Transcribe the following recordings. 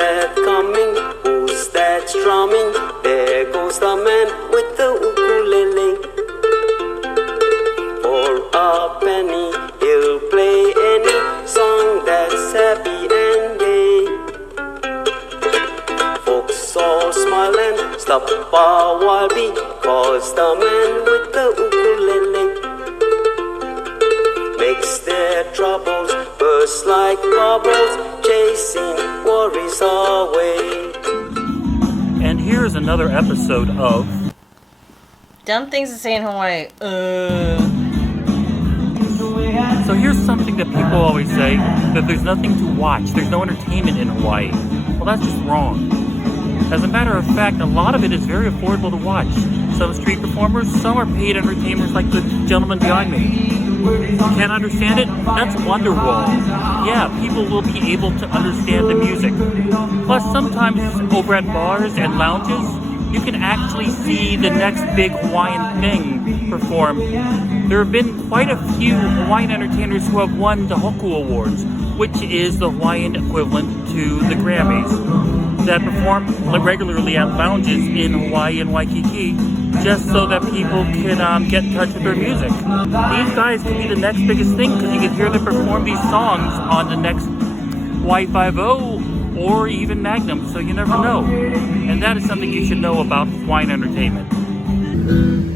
that coming? Who's that strumming? There goes the man with the ukulele. For a penny, he'll play any song that's happy and gay. Folks all smile and stop a while because the man with the ukulele makes their troubles burst like bubbles, chasing worries away. And here's another episode of Dumb things to say in Hawaii. So here's something that people always say, that there's nothing to watch, there's no entertainment in Hawaii. Well, that's just wrong. As a matter of fact, a lot of it is very affordable to watch. Some street performers, some are paid entertainers like the gentleman behind me. Can't understand it? That's Wonderwall. Yeah, people will be able to understand the music. Plus, sometimes over at bars and lounges, you can actually see the next big Hawaiian thing perform. There have been quite a few Hawaiian entertainers who have won the Hoku Awards, which is the Hawaiian equivalent to the Grammys, that perform regularly at lounges in Hawaii and Waikiki, just so that people can get in touch with their music. These guys could be the next biggest thing, because you can hear them perform these songs on the next Hawaii 5-0 or even Magnum, so you never know. And that is something you should know about Hawaiian entertainment.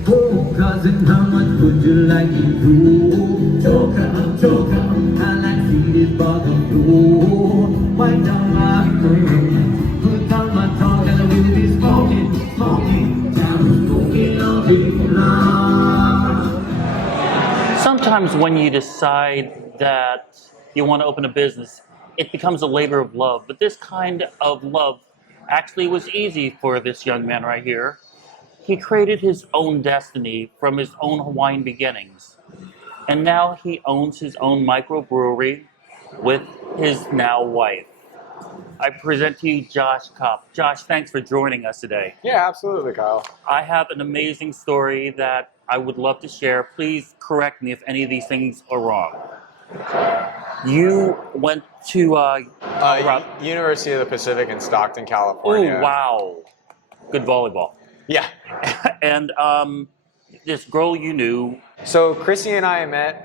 Oh, cousin, how much would you like to do? Joker, I like to see this bottle flow. Why don't I put down my tongue and we'll be smoking, smoking all day long. Sometimes when you decide that you want to open a business, it becomes a labor of love. But this kind of love actually was easy for this young man right here. He created his own destiny from his own Hawaiian beginnings. And now he owns his own microbrewery with his now wife. I present to you Josh Kopp. Josh, thanks for joining us today. Yeah, absolutely, Kyle. I have an amazing story that I would love to share. Please correct me if any of these things are wrong. You went to University of the Pacific in Stockton, oh, California. wow. Good volleyball. Yeah. And this girl you knew. So Chrissie and I met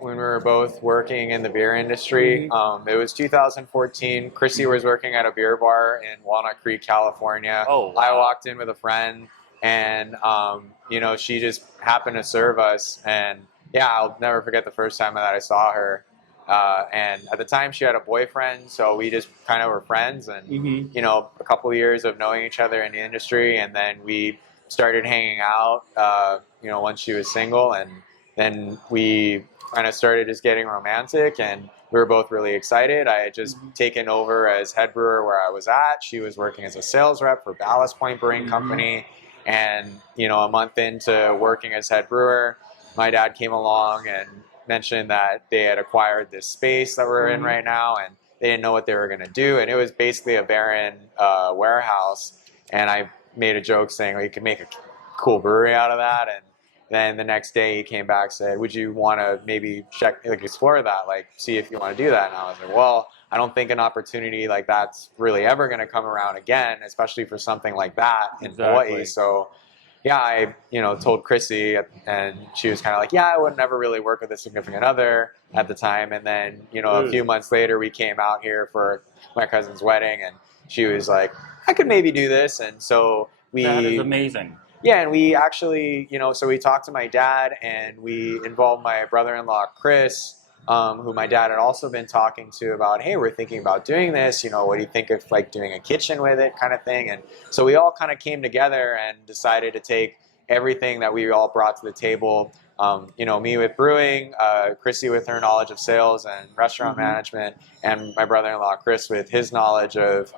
when we were both working in the beer industry. It was 2014. Chrissie was working at a beer bar in Walnut Creek, California. Oh, wow. I walked in with a friend, and she just happened to serve us. And yeah, I'll never forget the first time that I saw her. And at the time, she had a boyfriend, so we just kind of were friends. And a couple of years of knowing each other in the industry, and then we started hanging out. Once she was single, and then we kind of started just getting romantic, and we were both really excited. I had just taken over as head brewer where I was at. She was working as a sales rep for Ballast Point Brewing Company, and a month into working as head brewer, my dad came along and mentioned that they had acquired this space that we're in right now, and they didn't know what they were going to do, and it was basically a barren warehouse. And I made a joke saying, well, you could make a cool brewery out of that. And then the next day he came back, said, would you want to maybe explore that, see if you want to do that? And I was like, well, I don't think an opportunity like that's really ever going to come around again, especially for something like that in Hawaii. So yeah, I told Chrissie, and she was kind of like, yeah, I would never really work with a significant other at the time. And then a few months later, we came out here for my cousin's wedding, and she was like, I could maybe do this. And so That is amazing. Yeah, and we actually, so we talked to my dad, and we involved my brother-in-law, Chris, who my dad had also been talking to about, hey, we're thinking about doing this, what do you think of doing a kitchen with it, kind of thing. And so we all kind of came together and decided to take everything that we all brought to the table, me with brewing, Chrissie with her knowledge of sales and restaurant management, and my brother-in-law, Chris, with his knowledge of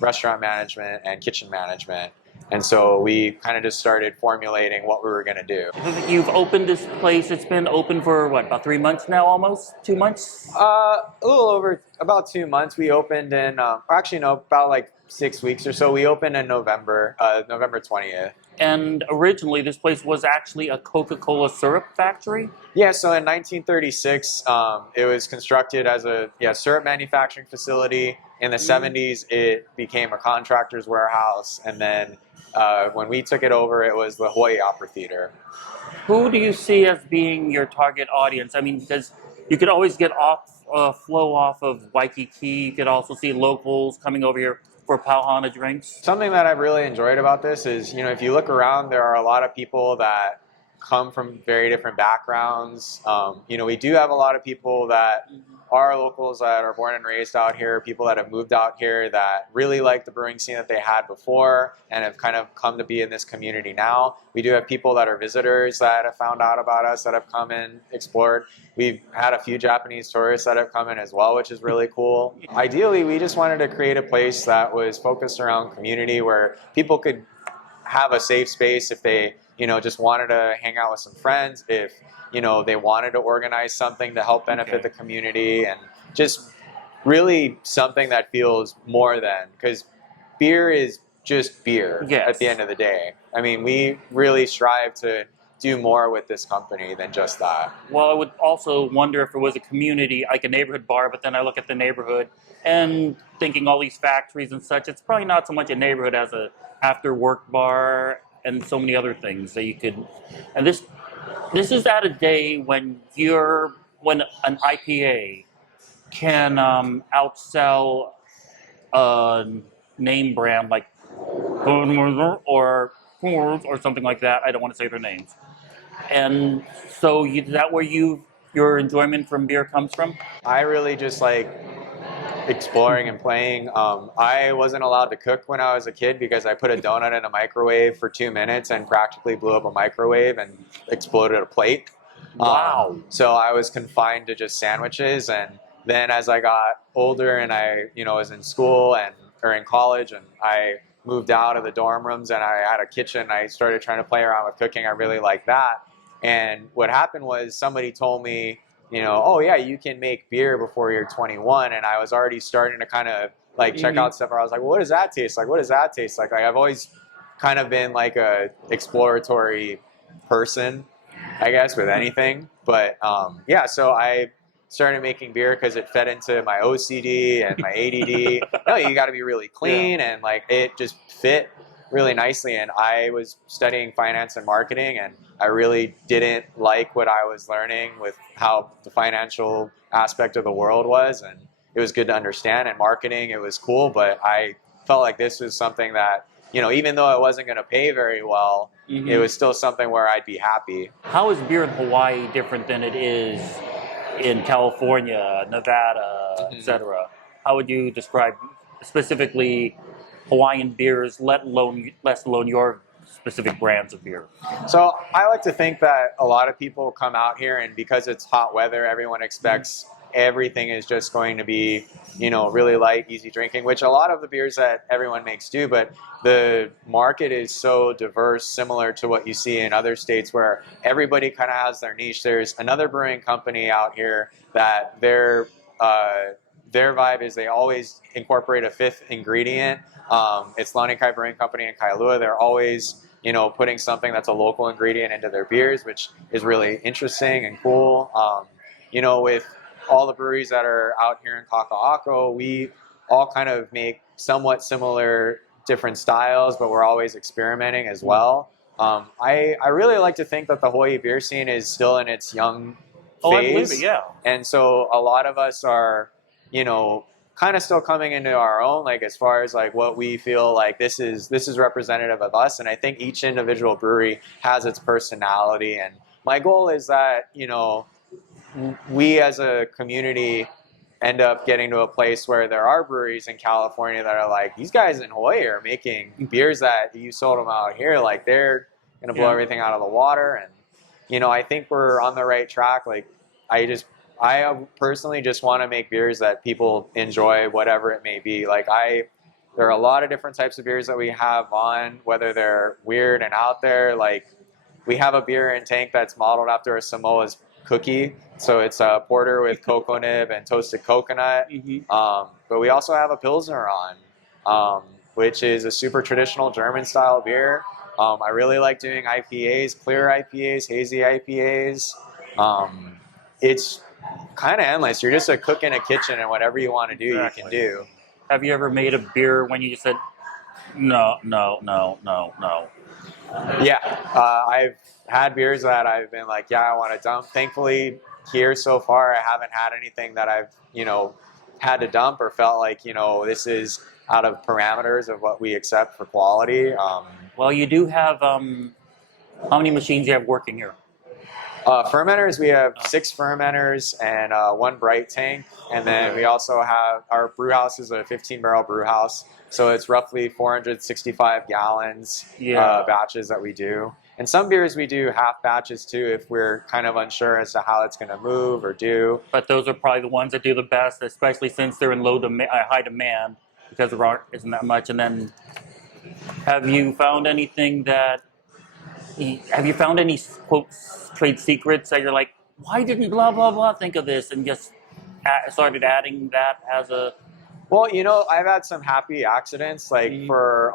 restaurant management and kitchen management. And so we kind of just started formulating what we were going to do. You've opened this place. It's been open for, about 3 months now, almost? 2 months? A little over, about 2 months. We opened in, about 6 weeks or so. We opened in November 20th. And originally, this place was actually a Coca-Cola syrup factory. Yeah, so in 1936, it was constructed as a syrup manufacturing facility. In the 70s, it became a contractor's warehouse, and then when we took it over, it was the Hawaii Opera Theater. Who do you see as being your target audience? I mean, because you could always get flow off of Waikiki. You could also see locals coming over here for Pauhana drinks. Something that I've really enjoyed about this is, if you look around, there are a lot of people that come from very different backgrounds. We do have a lot of people that are locals that are born and raised out here, people that have moved out here that really like the brewing scene that they had before and have kind of come to be in this community now. We do have people that are visitors that have found out about us, that have come in, explored. We've had a few Japanese tourists that have come in as well, which is really cool. Ideally, we just wanted to create a place that was focused around community where people could have a safe space if they just wanted to hang out with some friends, if they wanted to organize something to help benefit the community, and just really something that feels more than, because beer is just beer at the end of the day. I mean, we really strive to do more with this company than just that. Well, I would also wonder if it was a community, like a neighborhood bar, but then I look at the neighborhood and thinking all these factories and such, it's probably not so much a neighborhood as a after work bar and so many other things that you could. And this is at a day when an IPA can outsell a name brand like or something like that. I don't want to say their names. And so is that where your enjoyment from beer comes from? I really just like exploring and playing. I wasn't allowed to cook when I was a kid because I put a donut in a microwave for 2 minutes and practically blew up a microwave and exploded a plate. Wow. So I was confined to just sandwiches. And then as I got older and I was in school or in college, and I moved out of the dorm rooms and I had a kitchen, I started trying to play around with cooking. I really liked that. And what happened was somebody told me, oh yeah, you can make beer before you're 21. And I was already starting to kind of like check out stuff where I was like, well, what does that taste like? What does that taste like? Like, I've always kind of been like a exploratory person, I guess, with anything. But so I started making beer because it fed into my OCD and my ADD. No, you got to be really clean, and like it just fit really nicely. And I was studying finance and marketing, and I really didn't like what I was learning with how the financial aspect of the world was, and it was good to understand. And marketing, it was cool, but I felt like this was something that, even though it wasn't going to pay very well, it was still something where I'd be happy. How is beer in Hawaii different than it is in California, Nevada, etc.? How would you describe specifically Hawaiian beers, less alone your specific brands of beer? So I like to think that a lot of people come out here, and because it's hot weather, everyone expects everything is just going to be, really light, easy drinking, which a lot of the beers that everyone makes do. But the market is so diverse, similar to what you see in other states where everybody kind of has their niche. There's another brewing company out here that their vibe is they always incorporate a fifth ingredient. It's Hana Koa Brewing Company in Kailua. They're always, putting something that's a local ingredient into their beers, which is really interesting and cool. With all the breweries that are out here in Kaka'ako, we all kind of make somewhat similar different styles, but we're always experimenting as well. I really like to think that the Hawaii beer scene is still in its young phase. I believe it, yeah. And so a lot of us are, kind of still coming into our own, like as far as like what we feel like this is representative of us. And I think each individual brewery has its personality. And my goal is that, we as a community end up getting to a place where there are breweries in California that are like, these guys in Hawaii are making beers that you sold them out here. Like, they're going to blow everything out of the water. And, I think we're on the right track. Like, I personally just want to make beers that people enjoy, whatever it may be. Like, there are a lot of different types of beers that we have on, whether they're weird and out there. Like, we have a beer in tank that's modeled after a Samoa's cookie. So it's a porter with cocoa nib and toasted coconut. But we also have a Pilsner on, which is a super traditional German style beer. I really like doing IPAs, clear IPAs, hazy IPAs. It's kind of endless. You're just a cook in a kitchen, and whatever you want to do, you can do. Have you ever made a beer when you just said, no, no, no, no, no? Yeah, I've had beers that I've been like, yeah, I want to dump. Thankfully, here so far, I haven't had anything that I've, had to dump or felt like, this is out of parameters of what we accept for quality. Well, you do have, how many machines you have working here? Fermenters, we have 6 fermenters and 1 bright tank. And then we also have, our brew house is a 15-barrel brew house. So it's roughly 465 gallons batches that we do. And some beers we do half batches too if we're kind of unsure as to how it's going to move or do. But those are probably the ones that do the best, especially since they're in high demand because there isn't that much. And then have you found anything that, have you found any, quote, trade secrets that you're like, why didn't blah, blah, blah think of this and just started adding that as a... Well, I've had some happy accidents, like for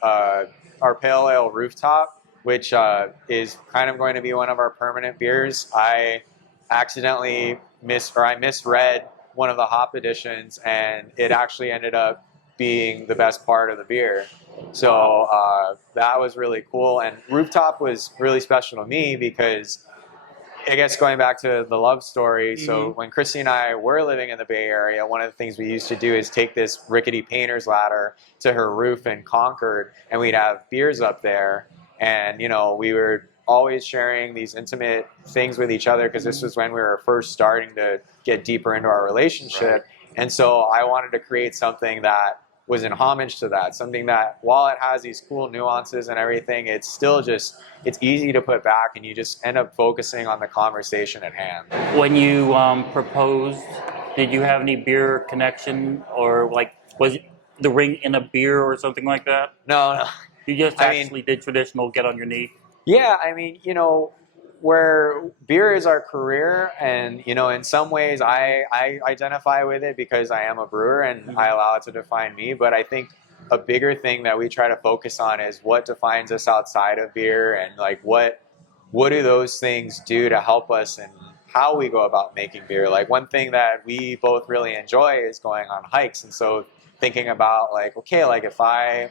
our pale ale rooftop, which is kind of going to be one of our permanent beers. I accidentally misread one of the hop additions, and it actually ended up being the best part of the beer. So that was really cool. And rooftop was really special to me because, I guess going back to the love story, so when Chrissie and I were living in the Bay Area, one of the things we used to do is take this rickety painter's ladder to her roof in Concord, and we'd have beers up there. And, we were always sharing these intimate things with each other because this was when we were first starting to get deeper into our relationship. Right. And so I wanted to create something that was in homage to that, something that while it has these cool nuances and everything, it's still just, it's easy to put back and you just end up focusing on the conversation at hand. When you proposed, did you have any beer connection or like, was the ring in a beer or something like that? No. You just actually did traditional get on your knee? Yeah, where beer is our career, and in some ways I identify with it because I am a brewer and I allow it to define me. But I think a bigger thing that we try to focus on is what defines us outside of beer, and like what do those things do to help us and how we go about making beer. Like one thing that we both really enjoy is going on hikes, and so thinking about like, okay, like if I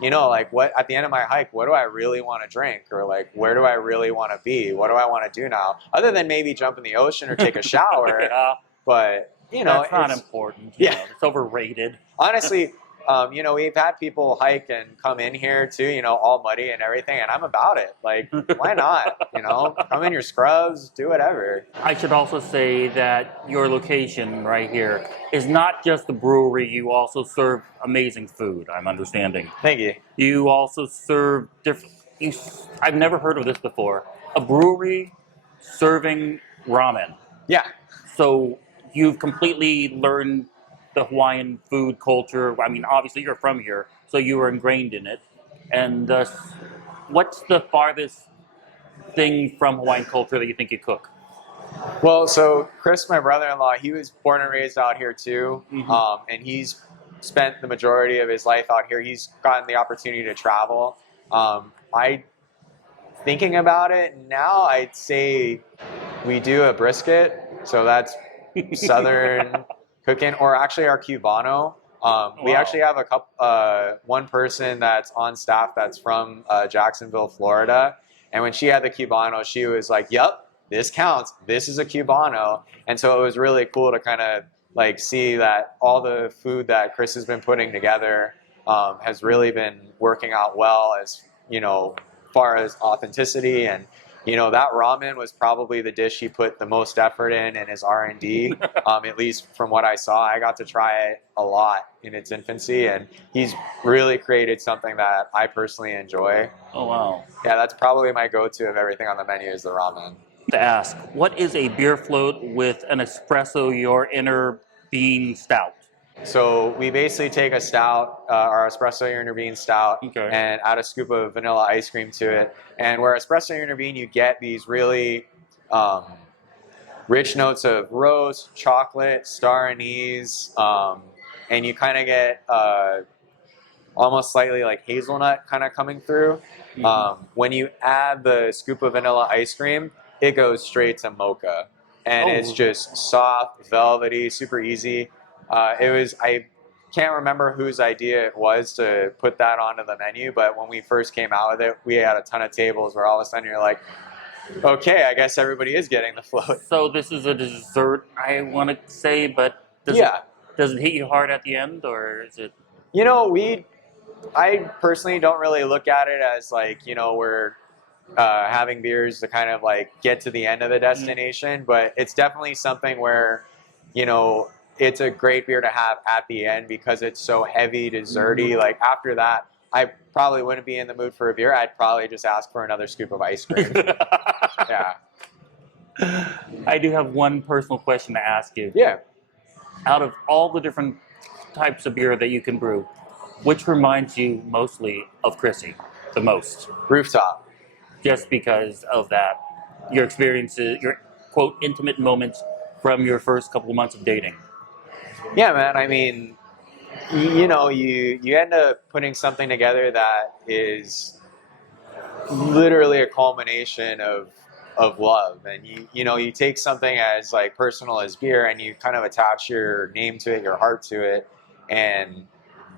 like what at the end of my hike, what do I really want to drink? Or like, where do I really want to be? What do I want to do now? Other than maybe jump in the ocean or take a shower. Yeah. But, that's not important. It's overrated. Honestly, we've had people hike and come in here too, all muddy and everything. And I'm about it. Like, why not? Come in your scrubs, do whatever. I should also say that your location right here is not just the brewery. You also serve amazing food, I'm understanding. Thank you. You also serve different... I've never heard of this before. A brewery serving ramen. Yeah. So you've completely learned the Hawaiian food culture. I mean, obviously you're from here, so you were ingrained in it. And what's the farthest thing from Hawaiian culture that you think you cook? Well, so Chris, my brother-in-law, he was born and raised out here too. And he's spent the majority of his life out here. He's gotten the opportunity to travel. Thinking about it now, I'd say we do a brisket. So that's Southern cooking, or actually our Cubano. We actually have one person that's on staff that's from Jacksonville, Florida. And when she had the Cubano, she was like, yep, this counts. This is a Cubano. And so it was really cool to kind of like see that all the food that Chris has been putting together has really been working out well as, far as authenticity. And that ramen was probably the dish he put the most effort in his R&D, at least from what I saw. I got to try it a lot in its infancy, and he's really created something that I personally enjoy. Oh, wow. Yeah, that's probably my go-to of everything on the menu is the ramen. To ask, what is a beer float with an espresso your inner bean stout? So we basically take a stout, our espresso your inner bean stout, and add a scoop of vanilla ice cream to it. And where espresso your inner bean, you get these really rich notes of roast, chocolate, star anise, and you kind of get almost slightly like hazelnut kind of coming through. When you add the scoop of vanilla ice cream, it goes straight to mocha, and it's just soft, velvety, super easy. I can't remember whose idea it was to put that onto the menu, but when we first came out with it, we had a ton of tables where all of a sudden you're like, okay, I guess everybody is getting the float. So this is a dessert, I want to say, but does it hit you hard at the end, or is it? You know, I personally don't really look at it as like, you know, we're having beers to kind of like get to the end of the destination, but it's definitely something where, you know, it's a great beer to have at the end because it's so heavy, desserty. Like after that, I probably wouldn't be in the mood for a beer. I'd probably just ask for another scoop of ice cream. Yeah. I do have one personal question to ask you. Yeah. Out of all the different types of beer that you can brew, which reminds you mostly of Chrissie the most? Rooftop. Just because of that, your experiences, your quote intimate moments from your first couple of months of dating. Yeah, man. I mean, you know, you end up putting something together that is literally a culmination of love, and you know, you take something as like personal as beer and you kind of attach your name to it, your heart to it. And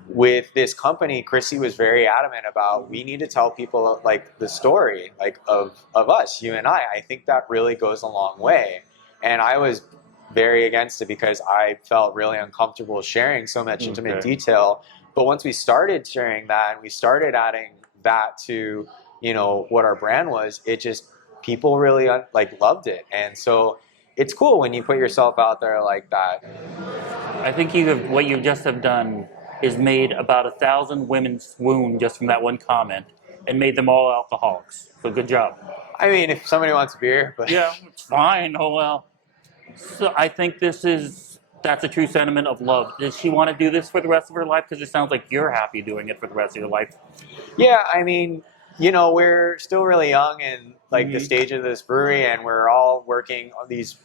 with this company, Chrissie was very adamant about, we need to tell people like the story like of us, you and I think that really goes a long way. And I was very against it because I felt really uncomfortable sharing so much intimate detail. But once we started sharing that and we started adding that to, you know, what our brand was, it just, people really like loved it. And so it's cool when you put yourself out there like that. I think what you just have done is made about 1,000 women swoon just from that one comment and made them all alcoholics. So good job. I mean, if somebody wants a beer, but yeah, it's fine. Oh well. So I think that's a true sentiment of love. Does she want to do this for the rest of her life? Because it sounds like you're happy doing it for the rest of your life. Yeah, I mean, you know, we're still really young in like the stage of this brewery, and we're all working on these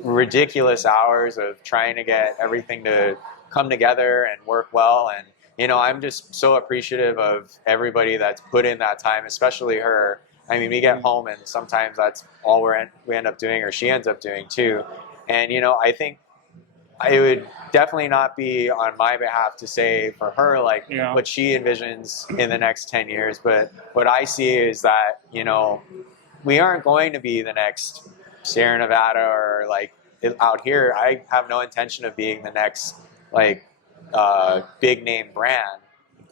ridiculous hours of trying to get everything to come together and work well. And you know, I'm just so appreciative of everybody that's put in that time, especially her. I mean, we get home and sometimes that's all we end up doing, or she ends up doing too. And you know, I think it would definitely not be on my behalf to say for her like what she envisions in the next 10 years. But what I see is that, you know, we aren't going to be the next Sierra Nevada or like out here. I have no intention of being the next like big name brand.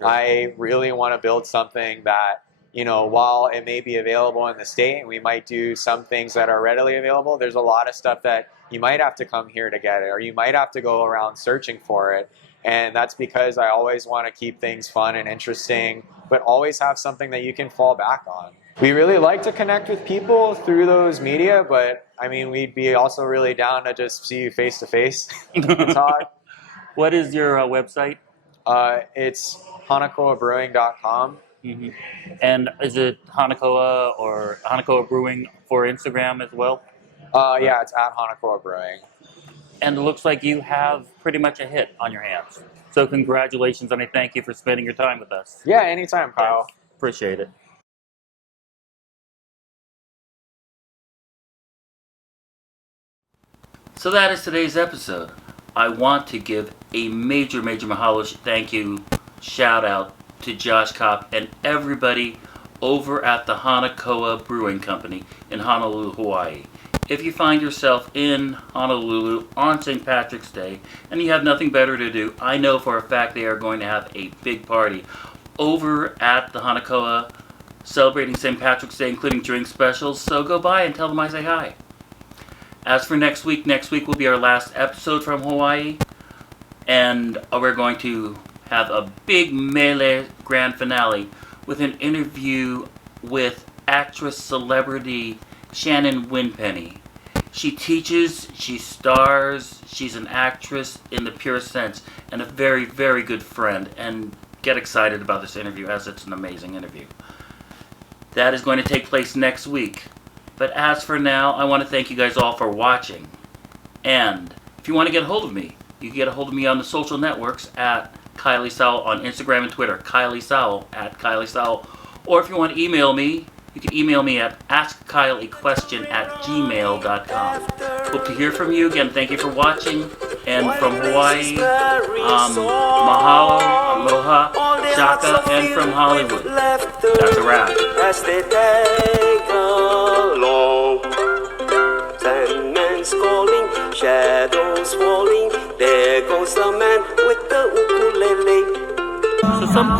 I really want to build something that, you know, while it may be available in the state and we might do some things that are readily available, there's a lot of stuff that you might have to come here to get it, or you might have to go around searching for it. And that's because I always want to keep things fun and interesting, but always have something that you can fall back on. We really like to connect with people through those media, but I mean, we'd be also really down to just see you face to face and talk. What is your website? It's hanakoabrewing.com. Mm-hmm. And is it Hana Koa or Hana Koa Brewing for Instagram as well? Yeah, it's at Hana Koa Brewing. And it looks like you have pretty much a hit on your hands. So congratulations, and I thank you for spending your time with us. Yeah, anytime, Kyle. Yes, appreciate it. So that is today's episode. I want to give a major mahalo thank you, shout out to Josh Kopp and everybody over at the Hana Koa Brewing Company in Honolulu, Hawaii. If you find yourself in Honolulu on St. Patrick's Day and you have nothing better to do, I know for a fact they are going to have a big party over at the Hana Koa celebrating St. Patrick's Day, including drink specials, so go by and tell them I say hi. As for next week will be our last episode from Hawaii, and we're going to have a big mele grand finale with an interview with actress celebrity Shannon Winpenny. She teaches, she stars, she's an actress in the pure sense, and a very, very good friend. And get excited about this interview, as it's an amazing interview. That is going to take place next week. But as for now, I want to thank you guys all for watching. And if you want to get a hold of me, you can get a hold of me on the social networks at Kylie Isao on Instagram and Twitter. Kylie Isao at Kylie Isao. Or if you want to email me, you can email me at askkyleaquestion@gmail.com. Hope to hear from you. Again, thank you for watching. And from Hawaii, mahalo, aloha, shaka, and from Hollywood. That's a wrap. As they tag along, Sandman's calling, shadows falling. There goes the man with the ukulele. So some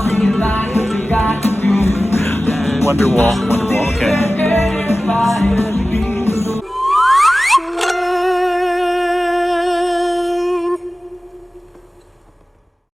Wonderwall, okay.